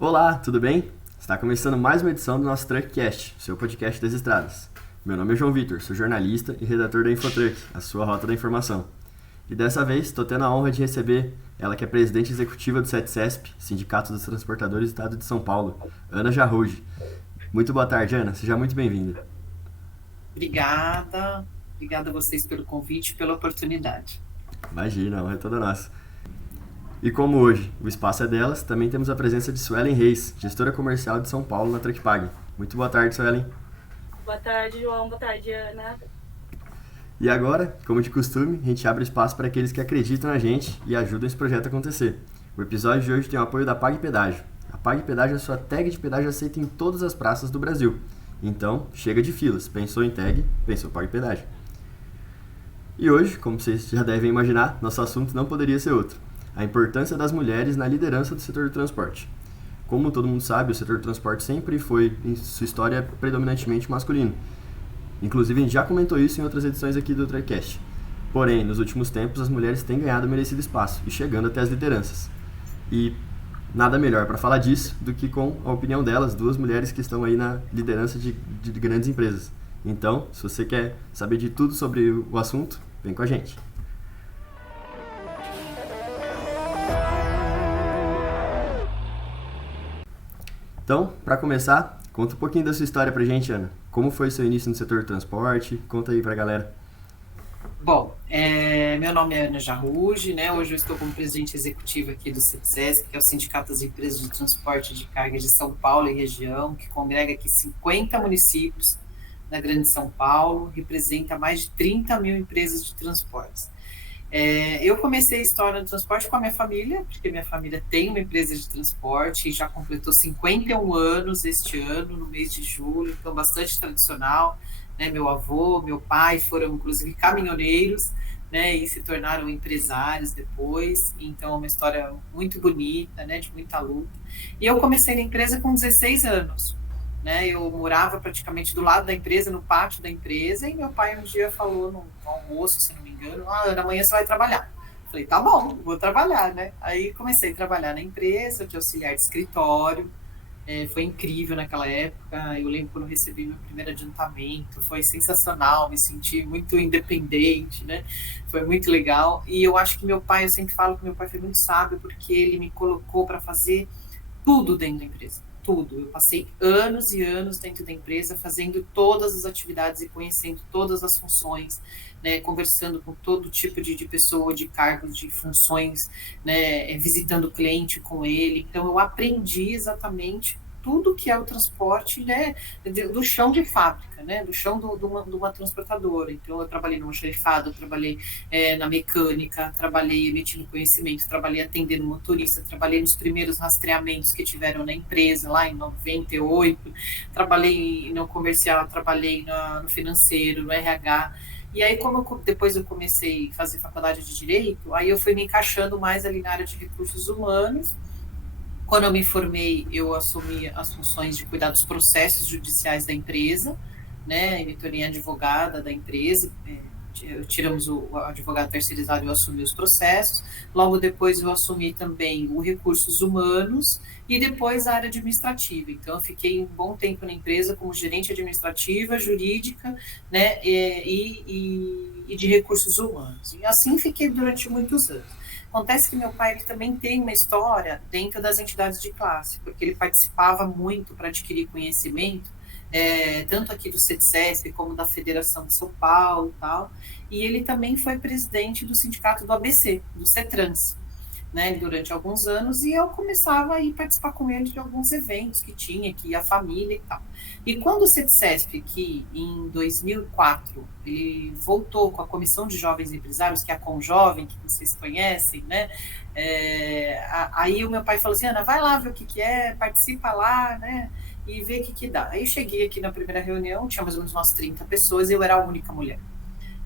Olá, tudo bem? Está começando mais uma edição do nosso Truckcast, seu podcast das estradas. Meu nome é João Vitor, sou jornalista e redator da Infotruck, a sua rota da informação. E dessa vez estou tendo a honra de receber ela que é presidente executiva do SETCESP, Sindicato dos Transportadores do Estado de São Paulo, Ana Jarruge. Muito boa tarde, Ana. Seja muito bem-vinda. Obrigada a vocês pelo convite e pela oportunidade. Imagina, a honra é toda nossa. E como hoje o espaço é delas, também temos a presença de Suelen Reis, gestora comercial de São Paulo na Truckpag. Muito boa tarde, Suelen. Boa tarde, João. Boa tarde, Ana. E agora, como de costume, a gente abre espaço para aqueles que acreditam na gente e ajudam esse projeto a acontecer. O episódio de hoje tem o apoio da Pag Pedágio. A Pag Pedágio é a sua tag de pedágio aceita em todas as praças do Brasil. Então, chega de filas. Pensou em tag, pensou Pag Pedágio. E hoje, como vocês já devem imaginar, nosso assunto não poderia ser outro: a importância das mulheres na liderança do setor do transporte. Como todo mundo sabe, o setor do transporte sempre foi, em sua história, predominantemente masculino. Inclusive, a gente já comentou isso em outras edições aqui do TrackCast. Porém, nos últimos tempos, as mulheres têm ganhado merecido espaço e chegando até as lideranças. E nada melhor para falar disso do que com a opinião delas, duas mulheres que estão aí na liderança de grandes empresas. Então, se você quer saber de tudo sobre o assunto, vem com a gente. Então, para começar, conta um pouquinho da sua história pra gente, Ana. Como foi seu início no setor do transporte? Conta aí pra galera. Bom, meu nome é Ana Jarruge, né? Hoje eu estou como presidente executiva aqui do CETCESP, que é o Sindicato das Empresas de Transporte de Carga de São Paulo e região, que congrega aqui 50 municípios da Grande São Paulo, representa mais de 30 mil empresas de transportes. Eu comecei a história do transporte com a minha família, porque minha família tem uma empresa de transporte e já completou 51 anos este ano, no mês de julho, então bastante tradicional, né? Meu avô, meu pai foram inclusive caminhoneiros, né? E se tornaram empresários depois, então é uma história muito bonita, né? De muita luta. E eu comecei na empresa com 16 anos, né? Eu morava praticamente do lado da empresa, no pátio da empresa, e meu pai um dia falou no almoço, se não me engano: Ana, amanhã você vai trabalhar. Falei, tá bom, vou trabalhar, né? Aí comecei a trabalhar na empresa, de auxiliar de escritório. Foi incrível naquela época. Eu lembro quando eu recebi meu primeiro adiantamento, foi sensacional, me senti muito independente, né? Foi muito legal. E eu acho que meu pai, eu sempre falo que meu pai foi muito sábio, porque ele me colocou para fazer tudo dentro da empresa, tudo. Eu passei anos e anos dentro da empresa fazendo todas as atividades e conhecendo todas as funções, né, conversando com todo tipo de pessoa, de cargos, de funções, né, visitando o cliente com ele. Então eu aprendi exatamente tudo que é o transporte, né, do chão de fábrica, né, do chão de uma transportadora. Então eu trabalhei no almoxarifado, eu trabalhei na mecânica, trabalhei emitindo conhecimento, trabalhei atendendo motorista, trabalhei nos primeiros rastreamentos que tiveram na empresa, lá em 98, trabalhei no comercial, trabalhei no financeiro, no RH. E aí, depois eu comecei a fazer faculdade de Direito, aí eu fui me encaixando mais ali na área de recursos humanos. Quando eu me formei, eu assumi as funções de cuidar dos processos judiciais da empresa, né, me tornei advogada da empresa, tiramos o advogado terceirizado e eu assumi os processos. Logo depois eu assumi também o recursos humanos e depois a área administrativa. Então eu fiquei um bom tempo na empresa como gerente administrativa, jurídica, né, e de recursos humanos. E assim fiquei durante muitos anos. Acontece que meu pai ele também tem uma história dentro das entidades de classe, porque ele participava muito para adquirir conhecimento, tanto aqui do CETCESP como da Federação de São Paulo e tal, e ele também foi presidente do sindicato do ABC, do CETRANS, né, durante alguns anos, e eu começava a ir participar com ele de alguns eventos que tinha, que ia a família e tal. E quando o CETCESP, que em 2004, ele voltou com a Comissão de Jovens Empresários, que é a Conjovem, que vocês conhecem, né, aí o meu pai falou assim: Ana, vai lá ver o que é, participa lá, né, e ver o que dá. Aí eu cheguei aqui na primeira reunião, tinha mais ou menos umas 30 pessoas, e eu era a única mulher.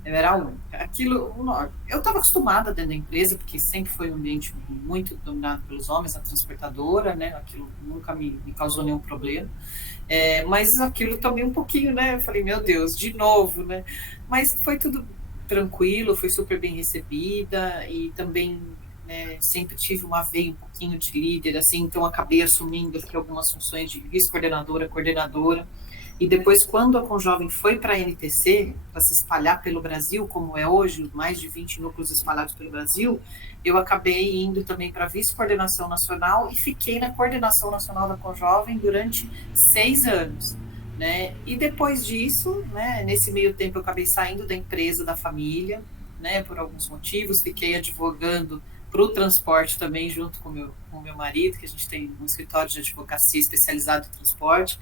Eu era a única. Aquilo, eu estava acostumada dentro da empresa, porque sempre foi um ambiente muito dominado pelos homens, a transportadora, né? Aquilo nunca me causou nenhum problema. Mas aquilo também um pouquinho, né? Eu falei, meu Deus, de novo, né? Mas foi tudo tranquilo, fui super bem recebida e também né? Sempre tive uma veia um pouquinho de líder, assim, então acabei assumindo aqui algumas funções de vice-coordenadora, coordenadora. E depois, quando a Conjovem foi para a NTC, para se espalhar pelo Brasil, como é hoje, mais de 20 núcleos espalhados pelo Brasil, eu acabei indo também para a vice-coordenação nacional e fiquei na coordenação nacional da Conjovem durante 6 anos. Né? E depois disso, né, nesse meio tempo, eu acabei saindo da empresa, da família, né, por alguns motivos, fiquei advogando para o transporte também, junto com o meu marido, que a gente tem um escritório de advocacia especializado em transporte,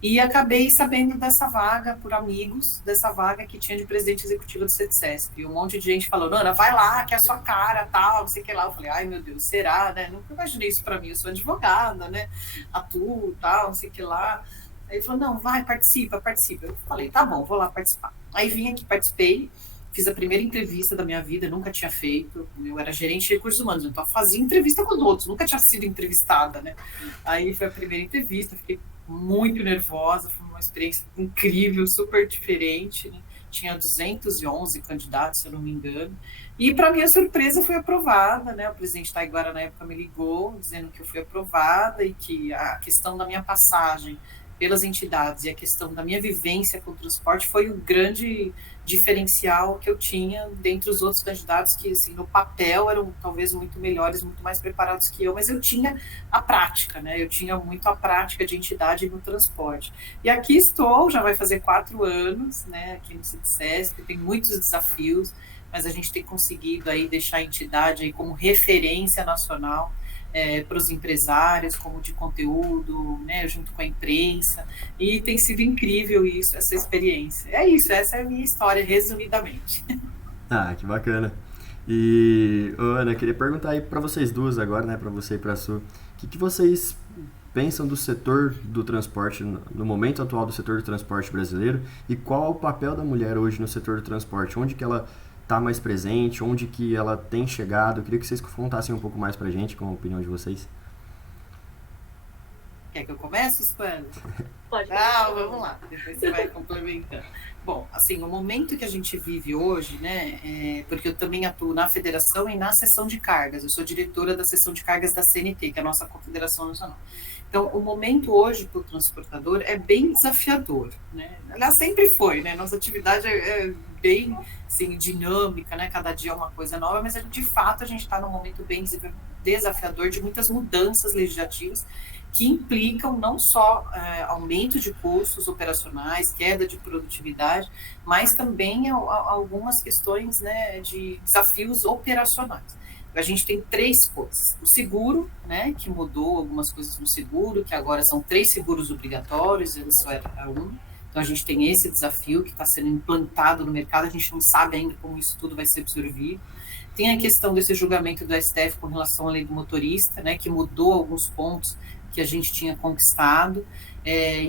e acabei sabendo dessa vaga, por amigos, dessa vaga que tinha de presidente executiva do CETCESP. E um monte de gente falou, Ana, vai lá, que é a sua cara, tal, não sei o que lá. Eu falei, ai meu Deus, será, né? Nunca imaginei isso para mim, eu sou advogada, né? Atuo, tal, não sei o que lá. Aí ele falou, não, vai, participa. Eu falei, tá bom, vou lá participar. Aí vim aqui, participei, fiz a primeira entrevista da minha vida, nunca tinha feito, eu era gerente de recursos humanos, então fazia entrevista com os outros, nunca tinha sido entrevistada, né? Aí foi a primeira entrevista, fiquei muito nervosa, foi uma experiência incrível, super diferente, né? Tinha 211 candidatos, se eu não me engano, e para minha surpresa fui aprovada, né? O presidente Taiguara na época me ligou, dizendo que eu fui aprovada e que a questão da minha passagem pelas entidades e a questão da minha vivência com o transporte foi o grande diferencial que eu tinha dentre os outros candidatos que, assim, no papel eram talvez muito melhores, muito mais preparados que eu, mas eu tinha a prática, né? Eu tinha muito a prática de entidade no transporte. E aqui estou, já vai fazer 4 anos, né, aqui no CITSESP, tem muitos desafios, mas a gente tem conseguido aí deixar a entidade aí como referência nacional para os empresários, como de conteúdo, né, junto com a imprensa, e tem sido incrível isso, essa experiência. É isso, essa é a minha história, resumidamente. Ah, que bacana. E, Ana, queria perguntar aí para vocês duas agora, né, para você e para a Su, o que vocês pensam do setor do transporte, no momento atual do setor do transporte brasileiro, e qual é o papel da mulher hoje no setor do transporte? Onde que ela está mais presente, onde que ela tem chegado? Eu queria que vocês contassem um pouco mais pra gente, com a opinião de vocês. Quer que eu comece, Spano? Pode. Vamos lá, depois você vai complementando. Bom, assim, o momento que a gente vive hoje, né, porque eu também atuo na federação e na seção de cargas, eu sou diretora da seção de cargas da CNT, que é a nossa confederação nacional. Então, o momento hoje para o transportador é bem desafiador, né? Ela sempre foi, né? Nossa atividade é bem, assim, dinâmica, né? Cada dia é uma coisa nova, mas de fato a gente está num momento bem desafiador de muitas mudanças legislativas que implicam não só aumento de custos operacionais, queda de produtividade, mas também algumas questões, né, de desafios operacionais. A gente tem 3 coisas. O seguro, né, que mudou algumas coisas no seguro, que agora são 3 seguros obrigatórios, antes só era 1. Então a gente tem esse desafio que está sendo implantado no mercado, a gente não sabe ainda como isso tudo vai ser absorvido. Tem a questão desse julgamento do STF com relação à lei do motorista, né, que mudou alguns pontos que a gente tinha conquistado.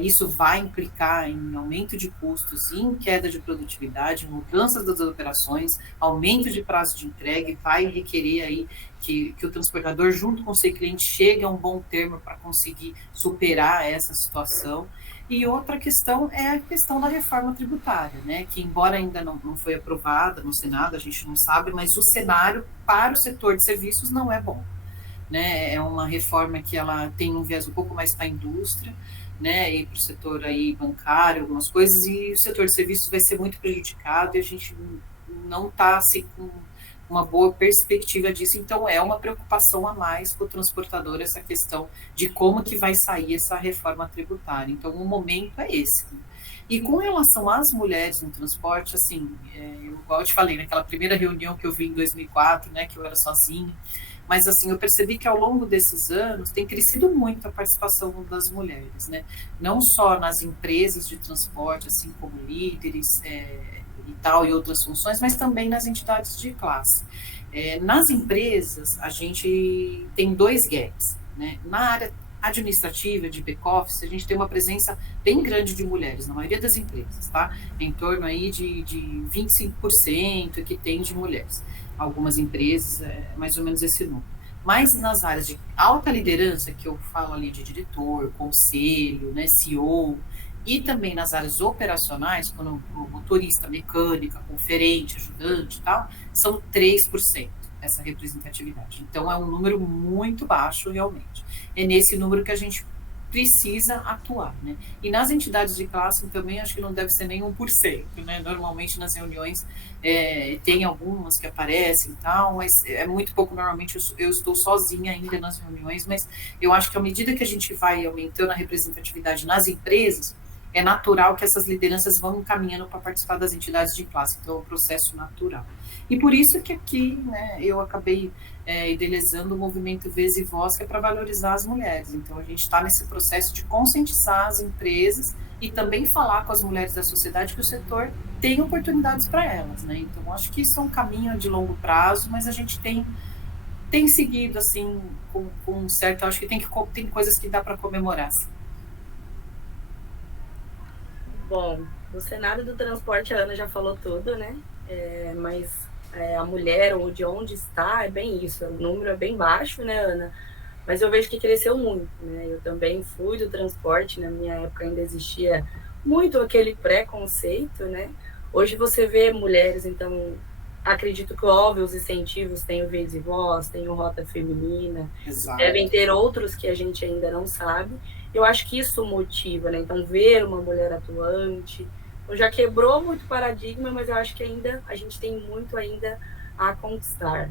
Isso vai implicar em aumento de custos, em queda de produtividade, mudanças das operações, aumento de prazo de entrega, vai requerer aí que o transportador, junto com o seu cliente, chegue a um bom termo para conseguir superar essa situação. E outra questão é a questão da reforma tributária, né, que embora ainda não foi aprovada no Senado, a gente não sabe, mas o cenário para o setor de serviços não é bom. Né, é uma reforma que ela tem um viés um pouco mais para a indústria, né, e para o setor aí bancário, algumas coisas, e o setor de serviços vai ser muito prejudicado e a gente não está assim, com uma boa perspectiva disso, então é uma preocupação a mais para o transportador essa questão de como que vai sair essa reforma tributária. Então o momento é esse. E com relação às mulheres no transporte, assim, igual eu te falei, naquela primeira reunião que eu vi em 2004, né, que eu era sozinha, mas assim, eu percebi que ao longo desses anos tem crescido muito a participação das mulheres, né? Não só nas empresas de transporte, assim como líderes e tal, e outras funções, mas também nas entidades de classe. Nas empresas, a gente tem 2 gaps, né? Na área administrativa, de back-office, a gente tem uma presença bem grande de mulheres, na maioria das empresas, tá? Em torno aí de 25% que tem de mulheres. Algumas empresas, mais ou menos esse número. Mas nas áreas de alta liderança, que eu falo ali de diretor, conselho, né, CEO, e também nas áreas operacionais, quando o motorista, mecânica, conferente, ajudante e tal, são 3%. essa representatividade. Então, é um número muito baixo, realmente. É nesse número que a gente precisa atuar, né? E nas entidades de classe também acho que não deve ser nem 1%, né? Normalmente nas reuniões tem algumas que aparecem e tal, mas é muito pouco. Normalmente eu estou sozinha ainda nas reuniões, mas eu acho que à medida que a gente vai aumentando a representatividade nas empresas, é natural que essas lideranças vão encaminhando para participar das entidades de classe, então é um processo natural. E por isso que aqui, né, eu acabei idealizando o movimento Vez e Voz, que é para valorizar as mulheres. Então, a gente está nesse processo de conscientizar as empresas e também falar com as mulheres da sociedade que o setor tem oportunidades para elas, né? Então, acho que isso é um caminho de longo prazo, mas a gente tem seguido, assim, com certo... Acho que tem coisas que dá para comemorar, assim. Bom, no cenário do transporte, a Ana já falou tudo, né? Mas a mulher, ou de onde está, é bem isso. O número é bem baixo, né, Ana? Mas eu vejo que cresceu muito, né? Eu também fui do transporte, na minha época ainda existia muito aquele preconceito, né? Hoje você vê mulheres, então, acredito que, óbvio, os incentivos tem o Vez e Voz, tem o Rota Feminina, Exato. Devem ter outros que a gente ainda não sabe. Eu acho que isso motiva, né? Então, ver uma mulher atuante, já quebrou muito paradigma, mas eu acho que ainda a gente tem muito ainda a conquistar.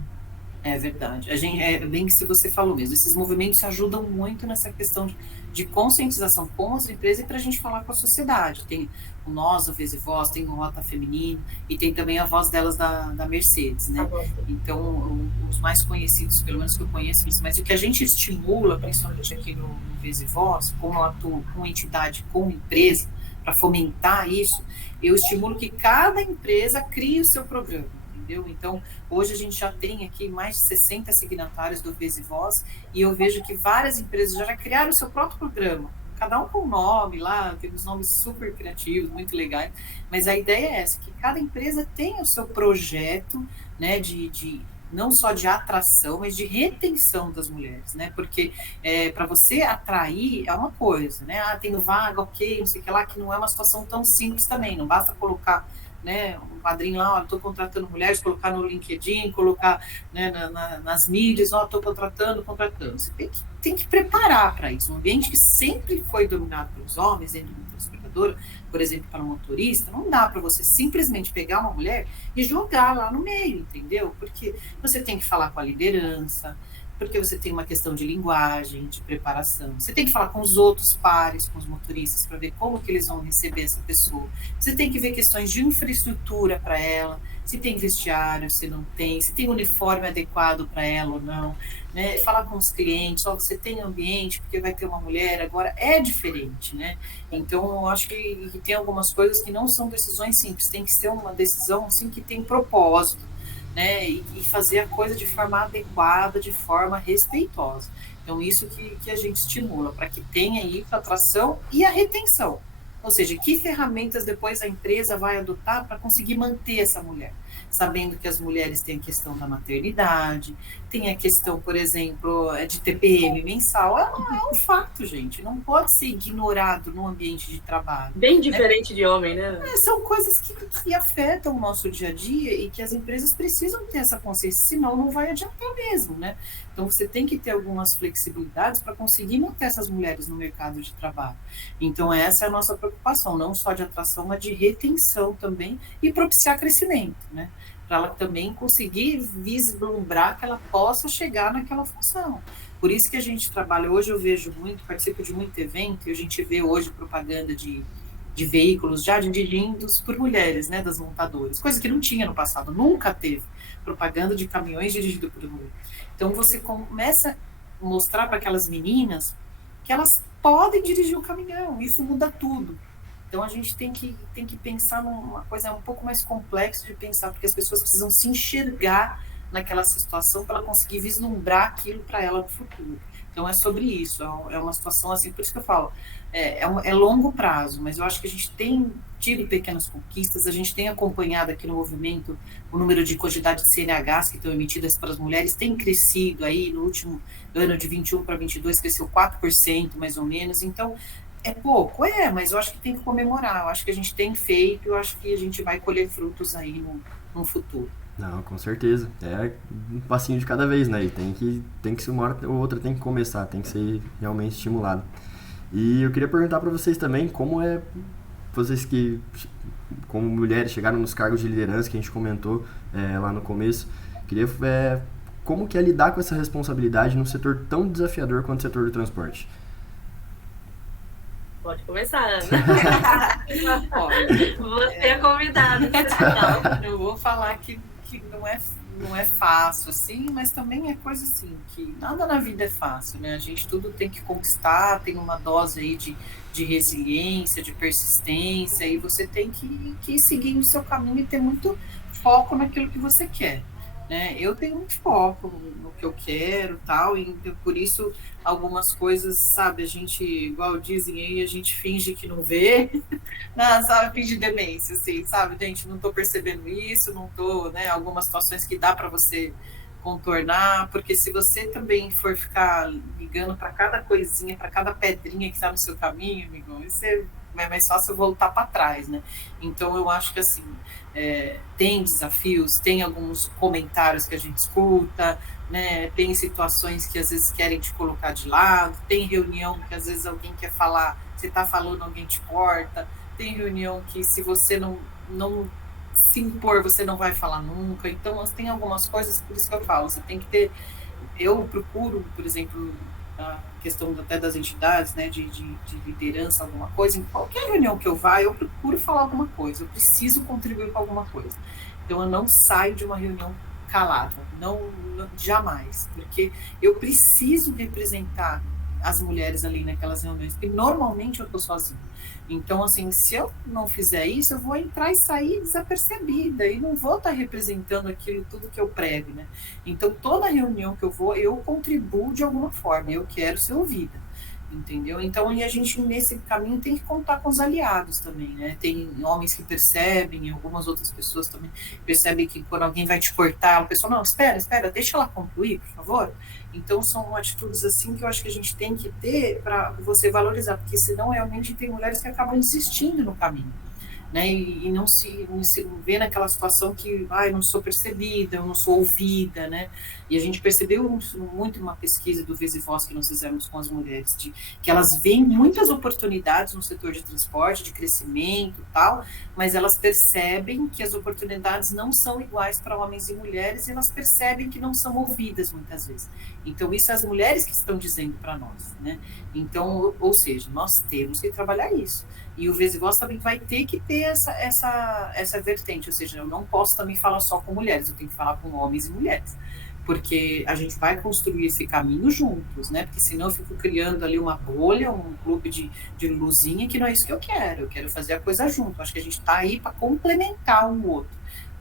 É verdade. É bem que se você falou mesmo, esses movimentos ajudam muito nessa questão de conscientização com as empresas e para a gente falar com a sociedade. Tem o Nós, o Vez e Voz, tem o Rota Feminino e tem também a voz delas da Mercedes, né? Então, os mais conhecidos, pelo menos que eu conheço, mas o que a gente estimula, principalmente aqui no Vez e Voz, como eu atuo com entidade, com empresa, para fomentar isso, eu estimulo que cada empresa crie o seu programa. Então, hoje a gente já tem aqui mais de 60 signatários do Vez e Voz, e eu vejo que várias empresas já criaram o seu próprio programa, cada um com um nome lá, tem uns nomes super criativos, muito legais, mas a ideia é essa, que cada empresa tenha o seu projeto, né, não só de atração, mas de retenção das mulheres, né, porque para você atrair é uma coisa, né, tenho vaga, ok, não sei o que lá, que não é uma situação tão simples também, não basta colocar, né, um quadrinho lá, estou contratando mulheres, colocar no LinkedIn, colocar, né, nas mídias, estou contratando. Você tem que preparar para isso. Um ambiente que sempre foi dominado pelos homens, dentro de uma transportadora, por exemplo, para um motorista, não dá para você simplesmente pegar uma mulher e jogar lá no meio, entendeu? Porque você tem que falar com a liderança, porque você tem uma questão de linguagem, de preparação. Você tem que falar com os outros pares, com os motoristas, para ver como que eles vão receber essa pessoa. Você tem que ver questões de infraestrutura para ela, se tem vestiário, se não tem, se tem uniforme adequado para ela ou não, né? Falar com os clientes, você tem ambiente, porque vai ter uma mulher, agora é diferente, né? Então, eu acho que tem algumas coisas que não são decisões simples, tem que ser uma decisão assim, que tem propósito, né, e fazer a coisa de forma adequada, de forma respeitosa. Então, isso que a gente estimula, para que tenha aí a atração e a retenção. Ou seja, que ferramentas depois a empresa vai adotar para conseguir manter essa mulher? Sabendo que as mulheres têm a questão da maternidade, tem a questão, por exemplo, de TPM mensal. É um fato, gente, não pode ser ignorado no ambiente de trabalho. Bem diferente, né? De homem, né? São coisas que afetam o nosso dia a dia e que as empresas precisam ter essa consciência, senão não vai adiantar mesmo, né? Então, você tem que ter algumas flexibilidades para conseguir manter essas mulheres no mercado de trabalho. Então, essa é a nossa preocupação, não só de atração, mas de retenção também e propiciar crescimento, né? Para ela também conseguir vislumbrar que ela possa chegar naquela função. Por isso que a gente trabalha, hoje eu vejo muito, participo de muito evento, e a gente vê hoje propaganda de veículos já dirigidos por mulheres, né, das montadoras, coisa que não tinha no passado, nunca teve propaganda de caminhões dirigidos por mulheres. Então, você começa a mostrar para aquelas meninas que elas podem dirigir o caminhão, isso muda tudo. Então, a gente tem que pensar numa coisa um pouco mais complexa de pensar, porque as pessoas precisam se enxergar naquela situação para conseguir vislumbrar aquilo para ela no futuro. Então, é sobre isso, é uma situação assim, por isso que eu falo, é longo prazo, mas eu acho que a gente tem tido pequenas conquistas, a gente tem acompanhado aqui no movimento o número de quantidade de CNHs que estão emitidas para as mulheres, tem crescido aí, no último ano de 21 para 22, cresceu 4% mais ou menos, então é pouco, mas eu acho que tem que comemorar, eu acho que a gente tem feito, eu acho que a gente vai colher frutos aí no futuro. Não, com certeza. É um passinho de cada vez, né? E tem que ser uma hora ou outra tem que começar, tem que ser realmente estimulado. E eu queria perguntar para vocês também como é vocês que como mulheres chegaram nos cargos de liderança que a gente comentou lá no começo. Queria como que é lidar com essa responsabilidade num setor tão desafiador quanto o setor do transporte? Pode começar, Ana. Você é convidada. Eu vou falar que não é fácil, assim, mas também é coisa assim, que nada na vida é fácil, né? A gente tudo tem que conquistar, tem uma dose aí de resiliência, de persistência, e você tem que ir seguindo o seu caminho e ter muito foco naquilo que você quer. Né? Eu tenho muito foco no que eu quero, tal, e por isso algumas coisas, sabe, a gente, igual dizem aí, a gente finge que não vê, não, sabe, finge demência, assim, sabe, gente, não tô percebendo isso, não tô, né, algumas situações que dá para você contornar, porque se você também for ficar ligando para cada coisinha, para cada pedrinha que está no seu caminho, amigo, isso é mais fácil voltar para trás, né? Então eu acho que assim, tem desafios, tem alguns comentários que a gente escuta, né? Tem situações que às vezes querem te colocar de lado, tem reunião que às vezes alguém quer falar, você está falando, alguém te corta, tem reunião que se você não se impor, você não vai falar nunca. Então, tem algumas coisas, por isso que eu falo, você tem que ter. Eu procuro, por exemplo, a questão até das entidades, né, de liderança, alguma coisa, em qualquer reunião que eu vá, eu procuro falar alguma coisa, eu preciso contribuir com alguma coisa. Então, eu não saio de uma reunião calada, jamais, porque eu preciso representar as mulheres ali naquelas reuniões, porque normalmente eu estou sozinha. Então, assim, se eu não fizer isso, eu vou entrar e sair desapercebida e não vou estar representando aquilo tudo que eu prego, né? Então, toda reunião que eu vou, eu contribuo de alguma forma, eu quero ser ouvida, entendeu? Então, e a gente, nesse caminho, tem que contar com os aliados também, né? Tem homens que percebem, algumas outras pessoas também percebem que quando alguém vai te cortar, a pessoa, não, espera, deixa ela concluir, por favor. Então, são atitudes assim que eu acho que a gente tem que ter para você valorizar, porque senão realmente tem mulheres que acabam desistindo no caminho, né? E não se vê naquela situação que, eu não sou percebida, eu não sou ouvida, né? E a gente percebeu muito numa pesquisa do Vez e Voz que nós fizemos com as mulheres, que elas veem muitas oportunidades no setor de transporte, de crescimento e tal, mas elas percebem que as oportunidades não são iguais para homens e mulheres, e elas percebem que não são ouvidas muitas vezes. Então, isso é as mulheres que estão dizendo para nós, né? Então, ou seja, nós temos que trabalhar isso. E o Vez e Voz também vai ter que ter essa vertente, ou seja, eu não posso também falar só com mulheres, eu tenho que falar com homens e mulheres, porque a gente vai construir esse caminho juntos, né? Porque senão eu fico criando ali uma bolha, um clube de luzinha, que não é isso que eu quero fazer a coisa junto. Acho que a gente está aí para complementar um outro.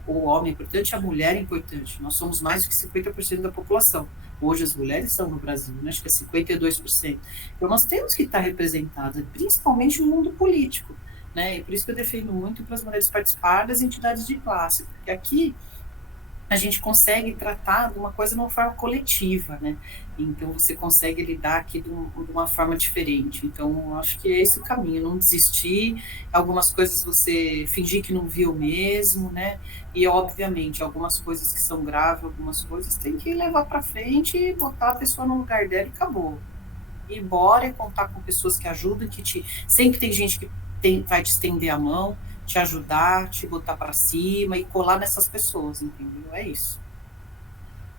O homem é importante, a mulher é importante. Nós somos mais do que 50% da população. Hoje as mulheres são no Brasil, né? Acho que é 52%. Então nós temos que estar representadas, principalmente no mundo político, né? E por isso que eu defendo muito para as mulheres participarem das entidades de classe, porque aqui a gente consegue tratar de uma coisa de uma forma coletiva, né? Então você consegue lidar aqui de uma forma diferente. Então eu acho que é esse o caminho, não desistir, algumas coisas você fingir que não viu mesmo, né? E obviamente algumas coisas que são graves, algumas coisas tem que levar para frente e botar a pessoa no lugar dela e acabou. Ir embora e contar com pessoas que ajudam, sempre tem gente que vai te estender a mão, te ajudar, te botar para cima e colar nessas pessoas, entendeu? É isso.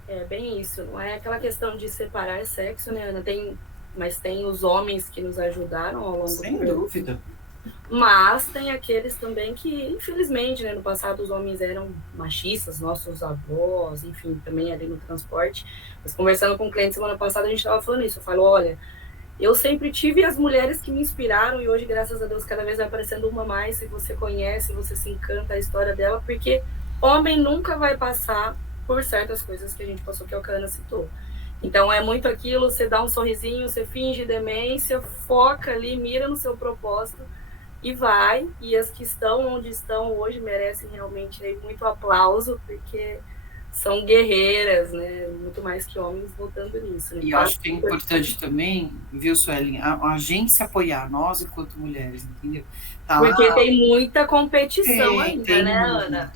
É bem isso, não é aquela questão de separar sexo, né, Ana? Mas tem os homens que nos ajudaram ao longo Sem dúvida. Mas tem aqueles também que, infelizmente, né, no passado os homens eram machistas, nossos avós, enfim, também ali no transporte. Mas conversando com um cliente semana passada, a gente estava falando isso. Eu falo, olha, eu sempre tive as mulheres que me inspiraram e hoje, graças a Deus, cada vez vai aparecendo uma mais. Se você conhece, você se encanta a história dela, porque homem nunca vai passar por certas coisas que a gente passou, que a Ana citou. Então, é muito aquilo, você dá um sorrisinho, você finge demência, foca ali, mira no seu propósito e vai. E as que estão onde estão hoje merecem realmente muito aplauso, porque são guerreiras, né? Muito mais que homens votando nisso. Né? E eu acho que é importante também, viu, Suelen, a gente se apoiar, nós enquanto mulheres, entendeu? Tá lá, porque tem muita competição ainda, tem né, Ana?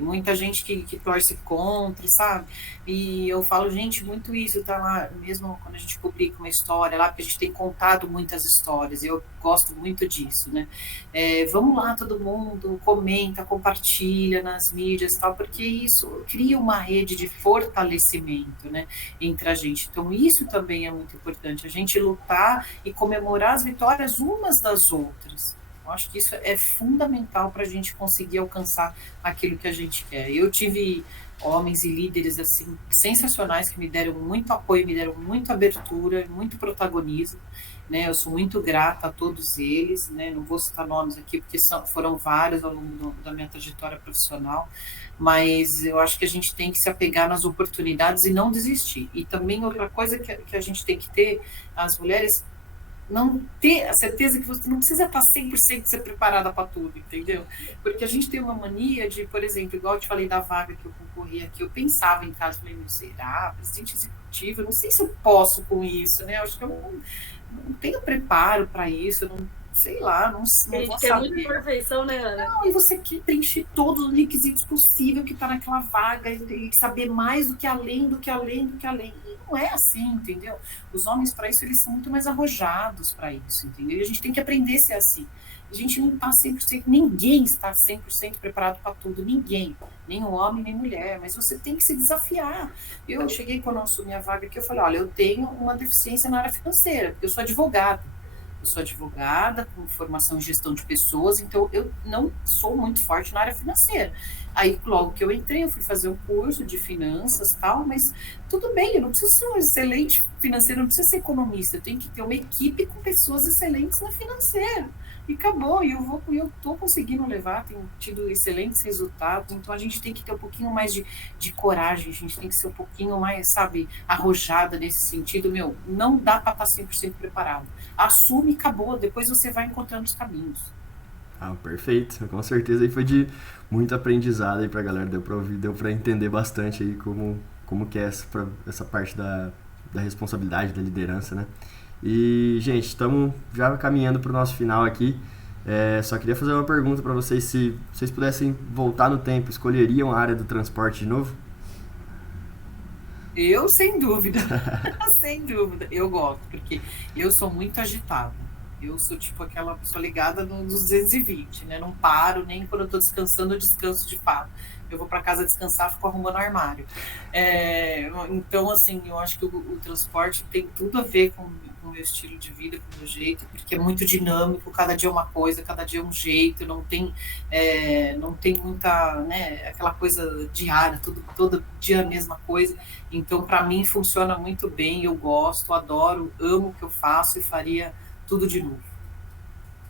muita gente que torce contra, sabe? E eu falo, gente, muito isso, tá lá, mesmo quando a gente publica uma história lá, porque a gente tem contado muitas histórias, e eu gosto muito disso, né? Vamos lá, todo mundo, comenta, compartilha nas mídias e tal, porque isso cria uma rede de fortalecimento, né, entre a gente. Então, isso também é muito importante, a gente lutar e comemorar as vitórias umas das outras. Eu acho que isso é fundamental para a gente conseguir alcançar aquilo que a gente quer. Eu tive homens e líderes assim sensacionais que me deram muito apoio, me deram muita abertura, muito protagonismo, né? Eu sou muito grata a todos eles, né? Não vou citar nomes aqui porque foram vários ao longo da minha trajetória profissional, mas eu acho que a gente tem que se apegar nas oportunidades e não desistir. E também outra coisa que a gente tem que ter, as mulheres, não ter a certeza que você não precisa estar 100% ser preparada para tudo, entendeu? Porque a gente tem uma mania de, por exemplo, igual eu te falei da vaga que eu concorri aqui, eu pensava em casa, falei, será? Presidente executivo, eu não sei se eu posso com isso, né? Eu acho que eu não tenho preparo para isso, eu não sei lá, não vou quer saber. muita perfeição, né, Ana? Não, e você quer preencher todos os requisitos possíveis que está naquela vaga e saber mais do que além, do que além, do que além. E não é assim, entendeu? Os homens, para isso, eles são muito mais arrojados para isso, entendeu? E a gente tem que aprender a ser assim. A gente não está 100%, ninguém está 100% preparado para tudo, ninguém. Nem um homem, nem mulher, mas você tem que se desafiar. Eu cheguei, quando eu assumi a vaga aqui, eu falei, olha, eu tenho uma deficiência na área financeira, porque eu sou advogada. Eu sou advogada, com formação em gestão de pessoas, então eu não sou muito forte na área financeira. Aí, logo que eu entrei, eu fui fazer um curso de finanças e tal, mas tudo bem, eu não preciso ser um excelente financeiro, eu não preciso ser economista, eu tenho que ter uma equipe com pessoas excelentes na financeira. E acabou, e eu estou conseguindo levar, tenho tido excelentes resultados, então a gente tem que ter um pouquinho mais de coragem, a gente tem que ser um pouquinho mais, sabe, arrojada nesse sentido, não dá para estar 100% preparado. Assume e acabou, depois você vai encontrando os caminhos. Ah, perfeito, com certeza aí foi de muito aprendizado aí pra galera, deu pra ouvir, deu pra entender bastante aí como que é essa parte da responsabilidade, da liderança, né? E, gente, estamos já caminhando para o nosso final aqui. Só queria fazer uma pergunta para vocês. Se vocês pudessem voltar no tempo, escolheriam a área do transporte de novo? Eu, sem dúvida. Sem dúvida. Eu gosto, porque eu sou muito agitada. Eu sou, tipo, aquela pessoa ligada nos 220, né? Não paro, nem quando eu tô descansando, eu descanso de fato. Eu vou para casa descansar, fico arrumando armário. Então, assim, eu acho que o transporte tem tudo a ver com o meu estilo de vida, com o meu jeito, porque é muito dinâmico, cada dia é uma coisa, cada dia é um jeito, não tem muita, né, aquela coisa diária, todo dia a mesma coisa. Então, para mim, funciona muito bem, eu gosto, adoro, amo o que eu faço e faria tudo de novo.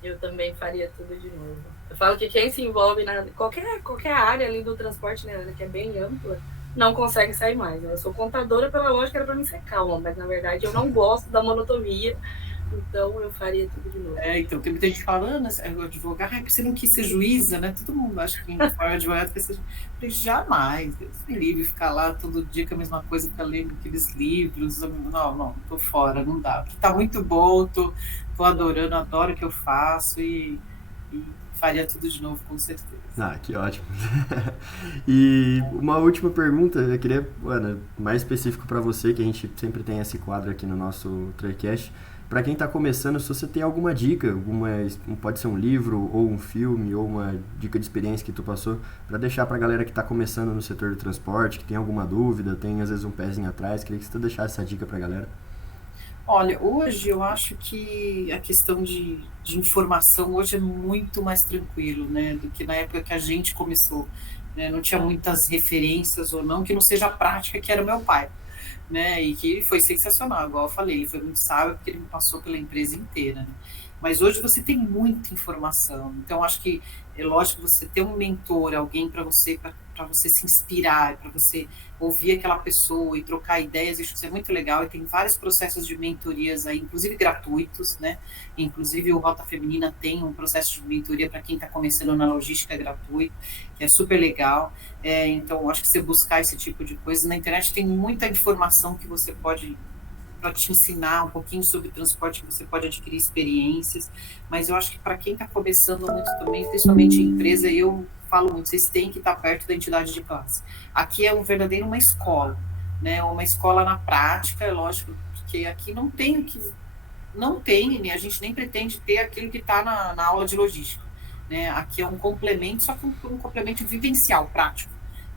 Eu também faria tudo de novo. Eu falo que quem se envolve na qualquer área ali do transporte, né, que é bem ampla, não consegue sair mais. Eu sou contadora, pela lógica era para mim ser calma, mas na verdade eu não gosto da monotonia, então eu faria tudo de novo. Então tem muita gente falando, advogado, porque você não quis ser juíza, né? Todo mundo acha que advogado quer ser juíza. Jamais, Deus me livre ficar lá todo dia com a mesma coisa, ficar lendo aqueles livros. Não, tô fora, não dá. Porque tá muito bom, tô adorando, adoro o que eu faço e faria tudo de novo, com certeza. Ah, que ótimo. E uma última pergunta, eu queria, Ana, mais específico para você, que a gente sempre tem esse quadro aqui no nosso Tricast. Para quem está começando, se você tem alguma dica, pode ser um livro, ou um filme, ou uma dica de experiência que tu passou, para deixar para a galera que está começando no setor do transporte, que tem alguma dúvida, tem às vezes um pezinho atrás, queria que você deixasse essa dica para a galera. Olha, hoje eu acho que a questão de informação hoje é muito mais tranquilo, né, do que na época que a gente começou, né, não tinha muitas referências ou não, que não seja a prática, que era o meu pai, né, e que foi sensacional, igual eu falei, ele foi muito sábio porque ele me passou pela empresa inteira, né. Mas hoje você tem muita informação, então acho que é lógico você ter um mentor, alguém para você se inspirar, para você ouvir aquela pessoa e trocar ideias, acho que isso é muito legal, e tem vários processos de mentorias aí, inclusive gratuitos, né? Inclusive o Rota Feminina tem um processo de mentoria para quem está começando na logística gratuito, que é super legal. Então acho que você buscar esse tipo de coisa na internet tem muita informação que você pode para te ensinar um pouquinho sobre transporte, você pode adquirir experiências, mas eu acho que para quem está começando muito também, principalmente em empresa, eu falo muito, vocês têm que estar perto da entidade de classe. Aqui é um verdadeiro uma escola, né? Uma escola na prática, é lógico que aqui não tem o que não tem, né? A gente nem pretende ter aquilo que está na aula de logística, né? Aqui é um complemento, só que um complemento vivencial, prático.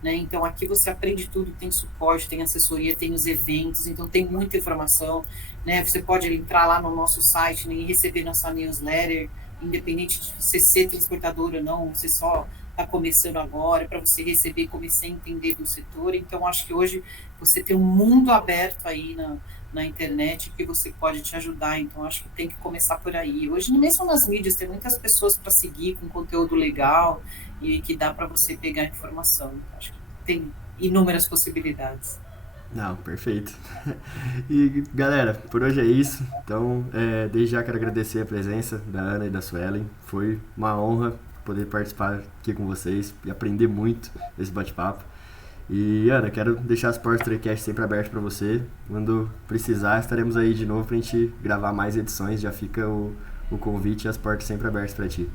Né? Então, aqui você aprende tudo, tem suporte, tem assessoria, tem os eventos, então tem muita informação, né? Você pode entrar lá no nosso site, né, e receber nossa newsletter, independente de você ser transportador ou não, você só está começando agora, para você receber e começar a entender do setor. Então, acho que hoje você tem um mundo aberto aí na internet que você pode te ajudar, então acho que tem que começar por aí. Hoje, mesmo nas mídias, tem muitas pessoas para seguir com conteúdo legal, e que dá para você pegar informação. Acho que tem inúmeras possibilidades. Não, perfeito. E galera, por hoje é isso. Então, desde já quero agradecer a presença da Ana e da Suelen. Foi uma honra poder participar aqui com vocês e aprender muito desse bate-papo. E Ana, quero deixar as portas do TreCast sempre abertas para você. Quando precisar, estaremos aí de novo para a gente gravar mais edições. Já fica o convite e as portas sempre abertas para ti.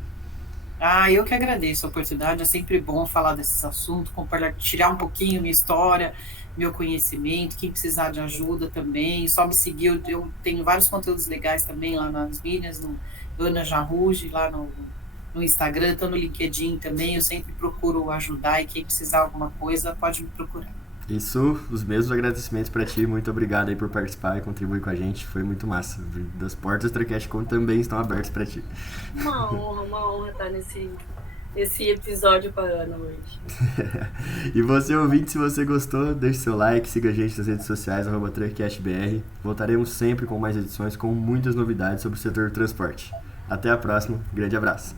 Eu que agradeço a oportunidade, é sempre bom falar desses assuntos, compartilhar um pouquinho minha história, meu conhecimento, quem precisar de ajuda também, só me seguir, eu tenho vários conteúdos legais também lá nas mídias, no Ana Jarruge, lá no Instagram, estou no LinkedIn também, eu sempre procuro ajudar e quem precisar de alguma coisa pode me procurar. Isso, os mesmos agradecimentos para ti, muito obrigado aí por participar e contribuir com a gente, foi muito massa. Das portas do TreCast também estão abertas para ti. Uma honra estar nesse episódio com a Ana hoje. E você, ouvinte, se você gostou, deixe seu like, siga a gente nas redes sociais, @TreCastBR. Voltaremos sempre com mais edições, com muitas novidades sobre o setor do transporte. Até a próxima, grande abraço.